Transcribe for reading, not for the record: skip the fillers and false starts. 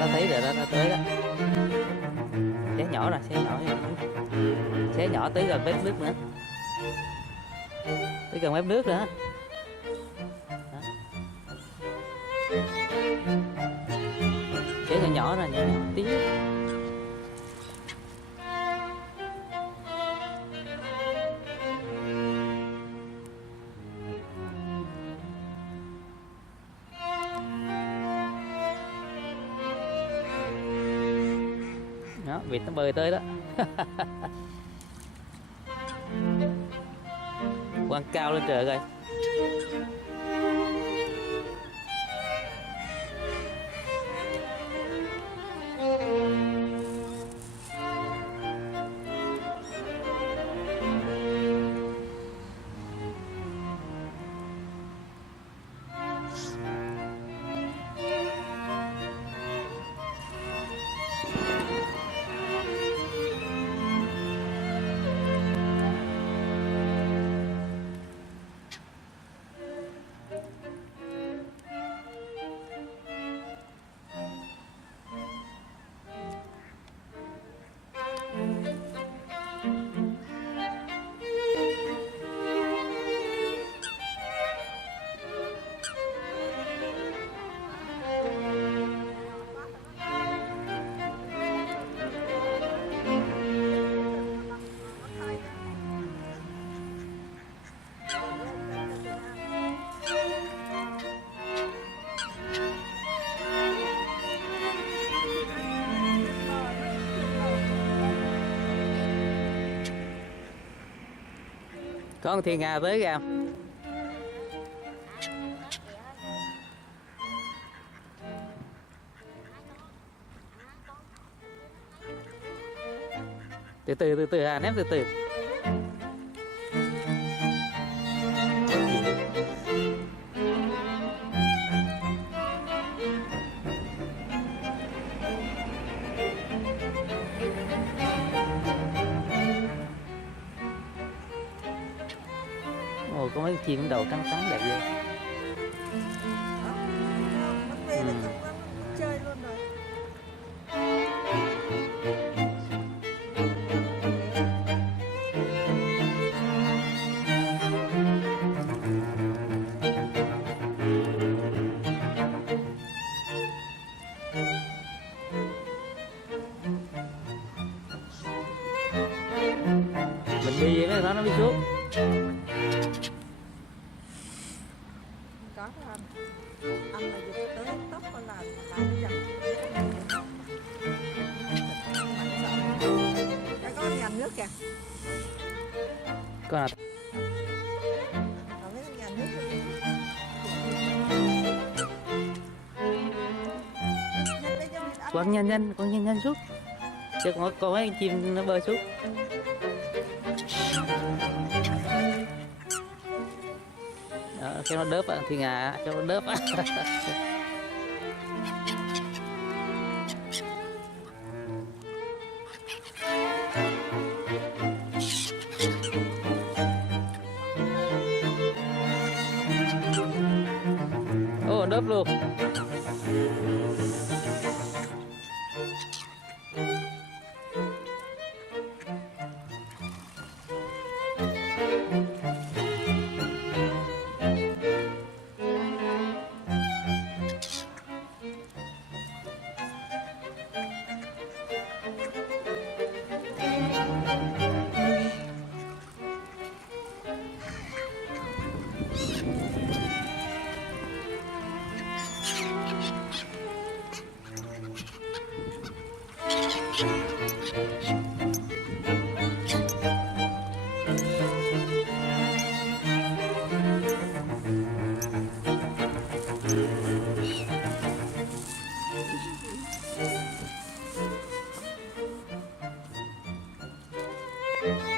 Nó thấy rồi đó, nó tới đó. Xé nhỏ rồi, xé nhỏ rồi. Xé nhỏ tới gần mép nước nữa, tới gần mép nước nữa. Đó. Xé nhỏ nhỏ rồi, nhỏ nhỏ tí. Đó, vịt nó bơi tới đó. Quăng cao lên trời rồi. Có con thiên nga tới kìa. Từ từ à, ném từ từ. Ồ, có mấy con chim đầu trắng trắng đẹp ghê. Bắt về là không chơi luôn rồi. Mình đi với nó biết xuống. Có ăn là gì tới tóc con là dặn. Cái con nhà nước kìa. Con là Ở cái nhà nước quăng nhanh nhanh xuống, chứ có mấy con chim nó bơi xuống. Đó, cho nó đớp thì ngà cho nó đớp. Ô, đớp luôn. Bye.